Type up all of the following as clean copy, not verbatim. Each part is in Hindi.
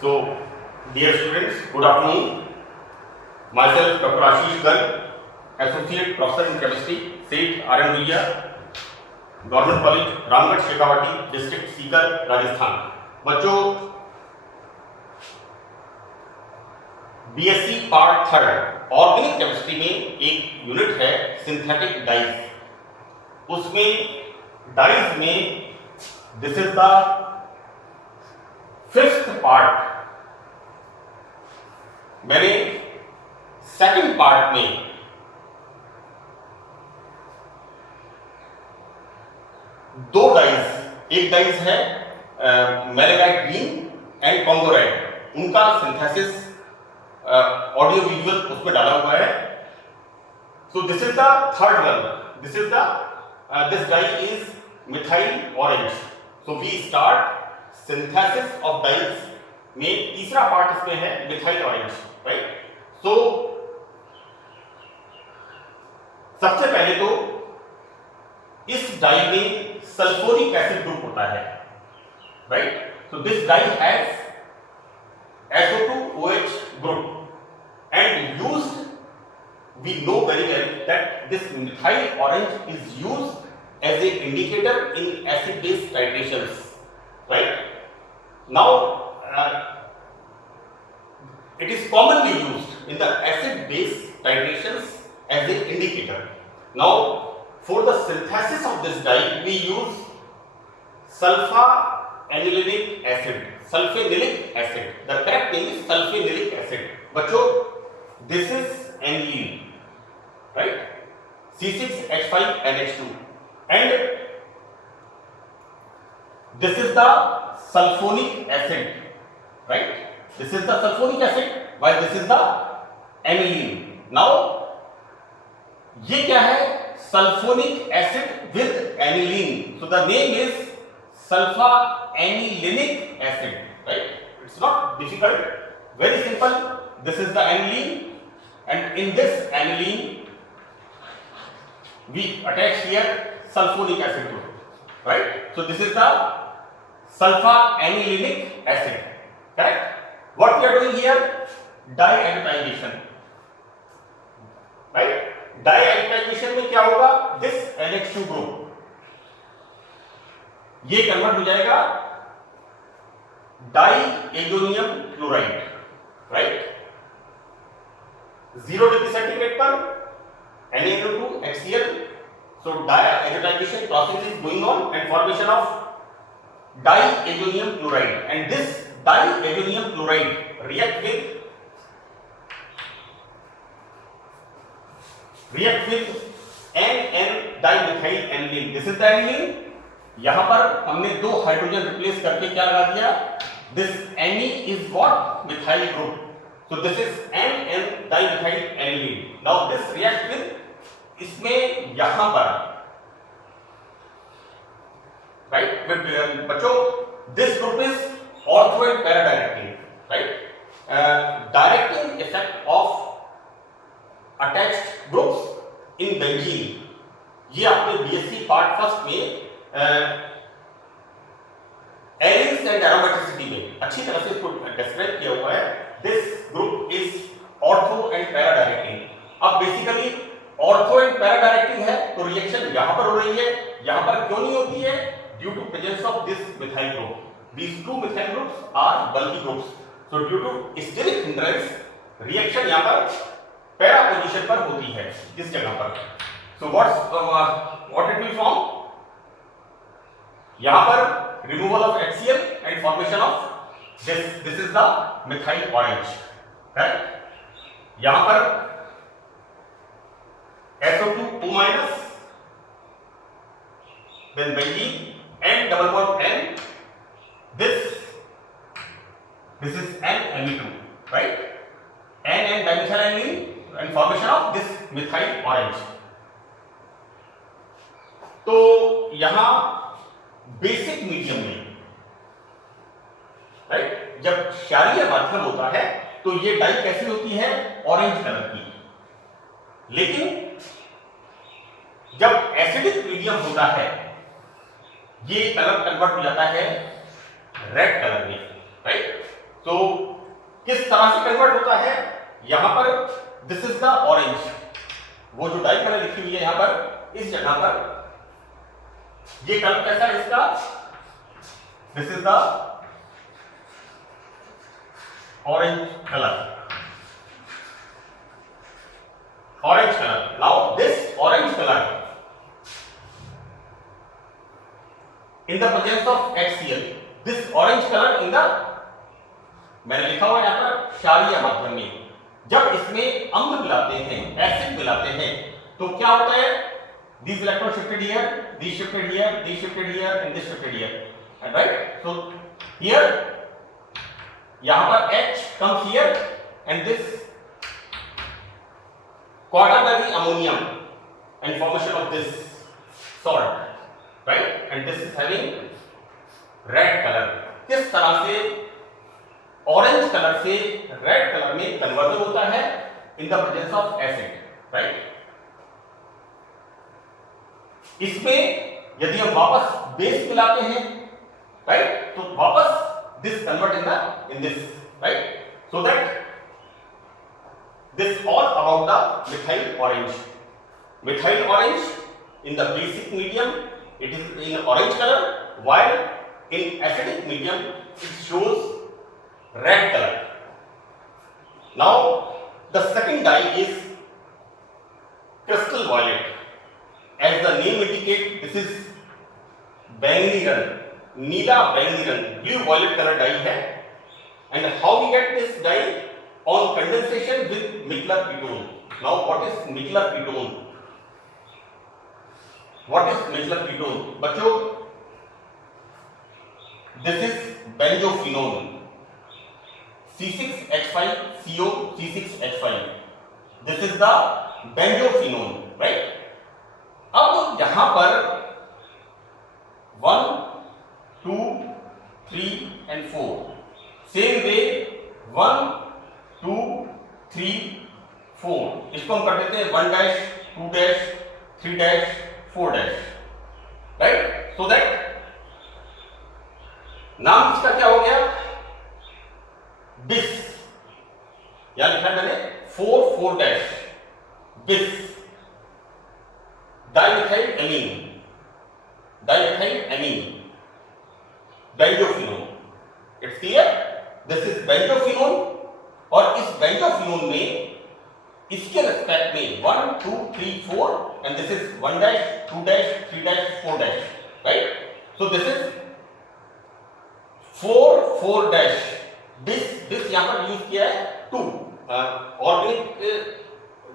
So, dear students, good afternoon. Myself, Dr. Ashish Garg, Associate Professor in Chemistry, Seth R.N. Villa, Government College, Ramgarh Shekhawati, district Sikar, Rajasthan. बच्चों, बीएससी पार्ट 3 ऑर्गेनिक केमिस्ट्री में एक यूनिट है सिंथेटिक डाइज। उसमें डाइज में this is the 5th part. मैंने सेकंड पार्ट में दो डाइज, एक डाइज है malachite green and Congo red, उनका सिंथेसिस ऑडियो विजुअल उसमें डाला हुआ है। So this is the third one. This is the this dye is methyl orange. So we start synthesis of dyes में तीसरा पार्ट इसमें है मिथाइल ऑरेंज, राइट। सो सबसे पहले तो इस डाई में सल्फ्यूरिक एसिड ग्रुप होता है, right. So this dye has SO2OH group and used, we know very well that this methyl orange is used as a indicator in acid base titrations, right. Now it is commonly used in the acid base titrations as an indicator. Now for the synthesis of this dye we use sulfa-anilinic acid, sulfanilic acid. The correct name is sulfanilic acid. बच्चों, this is aniline, right? C6H5NH2, and this is the sulfonic acid, right? This is the sulfonic acid, while this is the aniline. Now, ये क्या है? Sulfonic acid with aniline. So the name is sulfa-anilinic acid, right? It's not difficult, very simple. This is the aniline, and in this aniline we attach here sulfonic acid group, right? So this is the sulfa-anilinic acid, correct? What we are doing here? Diazotization, right? Diazotization में क्या होगा? This NH2 group ये कन्वर्ट हो जाएगा diazonium chloride, right. 0 degree centigrade पर NaNO2 HCl. So diazotization process is going on and formation of diazonium chloride, and this diazonium chloride react with NN dimethyl aniline. This is the aniline. यहां पर हमने दो हाइड्रोजन रिप्लेस करके क्या लगा दिया? This Ne is what? Methyl group. So this is NN dimethyl aniline. Now this react with, इसमें यहां पर, right? बच्चों, this group is ortho and para directing, right? Directing effect of attached groups in benzene. ये आपने BSc पार्ट 1 में एरिंग्स एंड एरोमेटिसिटी में अच्छी तरह से इसको डिस्क्राइब किया हुआ है। This group is ortho and para directing. अब basically ortho and para directing है तो रिएक्शन यहां पर हो रही है, यहां पर क्यों नहीं होती है? Due to presence of this methyl group. These two methyl groups are bulky groups. So due to steric hindrance reaction यहां पर पैरा पोजीशन पर होती है, इस जगह पर। So what it will form? यहां पर removal of HCl and formation of this is the methyl orange, correct. यहां पर SO2O- then benzene and double bond N. This is NMe2, right? N and dimethyl aniline and formation of this methyl orange. तो यहां बेसिक मीडियम में, राइट, जब क्षारीय माध्यम होता है तो ये डाई कैसी होती है? ऑरेंज कलर की। लेकिन जब एसिडिक मीडियम होता है ये कलर कन्वर्ट हो जाता है रेड कलर में, राइट। तो किस तरह से कन्वर्ट होता है, यहां पर दिस इज द ऑरेंज, वो जो डाई कलर लिखी हुई है यहां पर इस जगह पर, ये कलर कैसा है इसका, this is the orange colour, orange colour. Now this orange colour in the presence of HCl, this orange color in the, मैंने लिखा हुआ यहां पर क्षारीय माध्यम में, जब इसमें अम्ल मिलाते हैं, एसिड मिलाते हैं, तो क्या होता है, these electrons shifted here, these shifted here, these shifted here and this shifted here, right? So here यहां पर H comes here and this quaternary ammonium and formation of this salt, right? And this is having red color. किस तरह से ऑरेंज कलर से रेड कलर में कन्वर्जन होता है in the presence of acid, right? इसमें यदि हम वापस बेस मिलाते हैं, राइट, तो वापस this convert in this, right? So that this all about the methyl orange. Methyl orange in the basic medium it is in orange color, while in acidic medium it shows red color. Now the second dye is crystal violet. As the name indicates, this is बैंगनी रंग, नीला बैंगनी रंग, blue violet color dye है. And how we get this dye? On condensation with Mittler ketone. Now what is Mittler ketone? What is Mittler ketone? बच्चों, this is benzophenone, C6H5CO C6H5. This is the benzophenone, right? अब यहां पर 1, 2, 3 and 4 same way 1, 2, 3, 4 इसको हम कर देते हैं 1 dash, 2 dash, 3 dash, 4 dash, right? So that नाम इसका क्या हो गया, बिस, यहां लिखा मैंने 4 dash बिस dimethyl amine, dimethyl amine, benzophenone. It's clear, this is benzophenone. और इस बेंजोफिनोन में इसके रेस्पेक्ट में 1, 2, 3, 4 and this is 1 dash, 2 dash, 3 dash, 4 dash, right? So this is 4 dash. this यहां पर यूज किया है 2 ऑर्गेनिक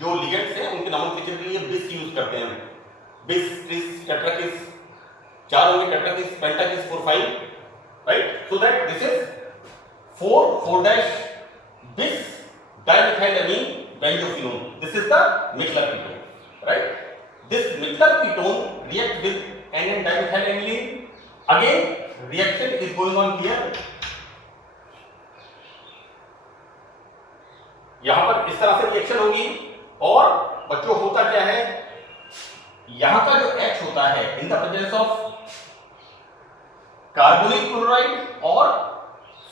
जो लिगेंड्स हैं उनके नोमेनक्लेचर के लिए बिस यूज करते हैं. बिस, ट्रिस, टेट्राकिस, 4 होंगे, tetrakis, पेंटाकिस, 4, 5, right? So that this is 4 dash bis dimethylamine benzophenone. This is the Mittler ketone, right? This Mittler ketone react with N-dimethylamine. Again, reaction is going on here. यहां पर इस तरह से रिएक्शन होगी. और बच्चों होता क्या है, यहां का जो H होता है in the presence of carbonyl chloride और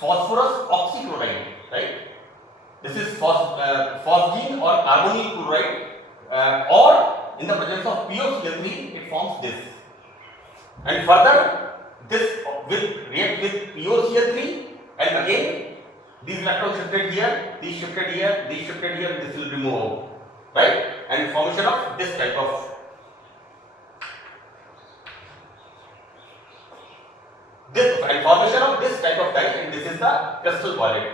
phosphorus oxychloride, right? This is phosgene or carbonyl chloride, or in the presence of POCl3 it forms this, and further this will react with POCl3 and again these electrons shifted here, these shifted here, these shifted here, this will remove out, right? And formation of this type of dye, and this is the crystal violet.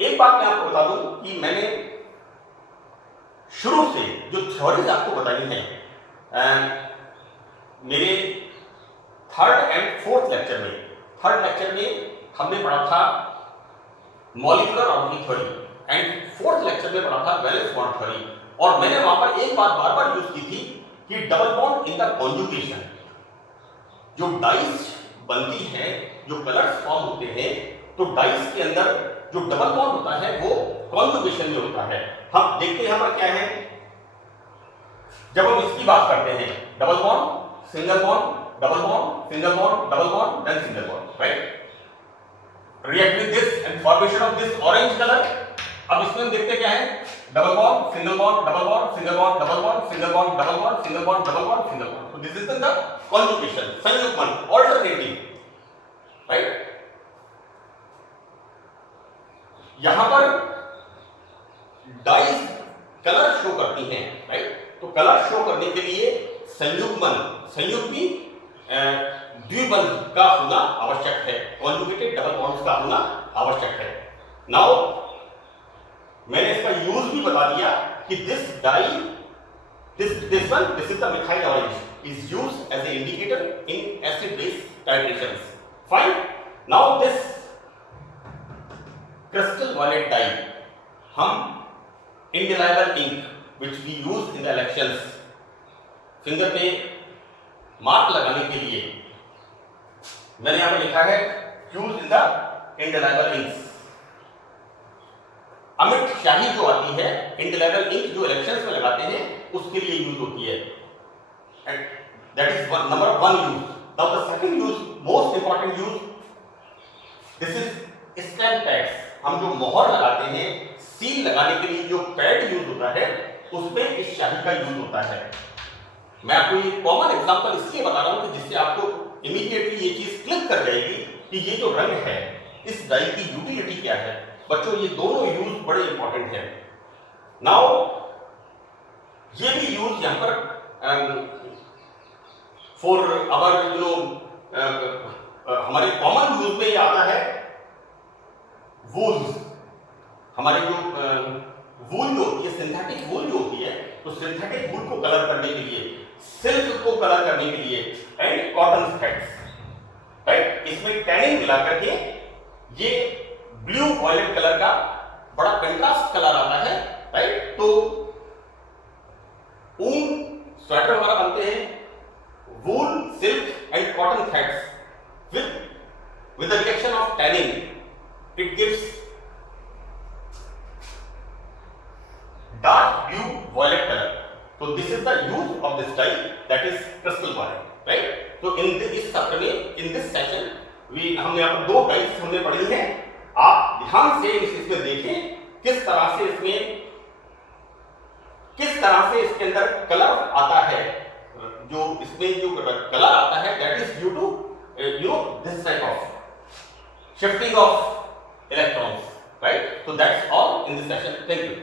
एक बात मैं आपको बता दूं कि मैंने शुरू से जो थ्योरीज आपको बताई हैं मेरे 3rd and 4th लेक्चर में, 3rd लेक्चर में हमने पढ़ा था molecular organic theory and 4th lecture में पढ़ा था वैलेंस बॉन्ड थ्योरी. और मैंने वहां पर एक बात बार बार यूज की थी कि double bond in the conjugation, जो डाइस बनती हैं, जो कलर्स फॉर्म होते हैं, तो डाइस के अंदर जो डबल बॉन्ड होता है वो कॉन्जुगेशन में होता है. हम देखते हैं यहां पर क्या है, जब हम इसकी बात करते हैं double bond, single bond, double bond, single bond, double bond, then single bond, right? react with this and formation of this orange color. अब इसमें हम देखते क्या है, double bond single bond double bond single bond double bond single bond double bond single bond double bond single bond. So this is the conjugation, संयुग्मन, alternating, right? यहां पर डाइज कलर शो करती हैं, राइट? तो कलर शो करने के लिए संयुग्मन, संयुग्मी द्विबंध का होना आवश्यक है, कॉन्जुगेटेड डबल बॉन्ड्स का होना आवश्यक है. नाउ मैंने इसका यूज भी बता दिया कि this dye, this is the methyl orange, is used as a indicator in acid base titrations. Fine. Now this crystal violet dye हम indelible ink which we use in the elections, finger पे मार्क लगाने के लिए मैंने यहां पर लिखा है use in the indelible inks. अमिट शाही जो आती है, indelible ink जो इलेक्शंस में लगाते हैं उसके लिए यूज होती है, and that is number one use. Now the second use, most important use, this is stamp pads. हम जो मोहर लगाते हैं, सील लगाने के लिए जो पैड यूज होता है उसमें इस शाही का यूज होता है. मैं आपको ये कॉमन एग्जांपल इसलिए बता रहा हूं कि जिससे आपको इमीडिएटली ये चीज क्लिक कर जाएगी कि ये जो रंग है इस डाई की यूटिलिटी क्या है. बच्चों ये दोनों यूज बड़े इंपॉर्टेंट हैं. नाउ ये भी यूज यहां पर फॉर आवर हमारे कॉमन यूज में ये आता है. वूल्स, हमारे जो वूल जो होती है, सिंथेटिक वूल जो होती है, तो सिंथेटिक वूल को कलर करने के लिए, सिल्क को कलर करने के लिए, एंड कॉटन थ्रेड्स, राइट? इसमें टैनिंग मिला करके ये ब्लू वॉयलेट कलर का बड़ा कंट्रास्ट कलर आता है, राइट? तो ऊन स्वेटर वगैरह बनते हैं, wool, silk and cotton threads with the reaction of tanning, it gives dark blue violet color. So this is the use of this dye, that is crystal violet, right? So इस सत्र में, in this session, हमने यहाँ पर दो डाइज हमने पढ़ी हैं. आप ध्यान से इसमें देखें किस तरह से इसके अंदर कलर आता है. जो इसमें जो कलर आता है, that is due to this type of shifting of electrons, right? So that's all in this session. Thank you.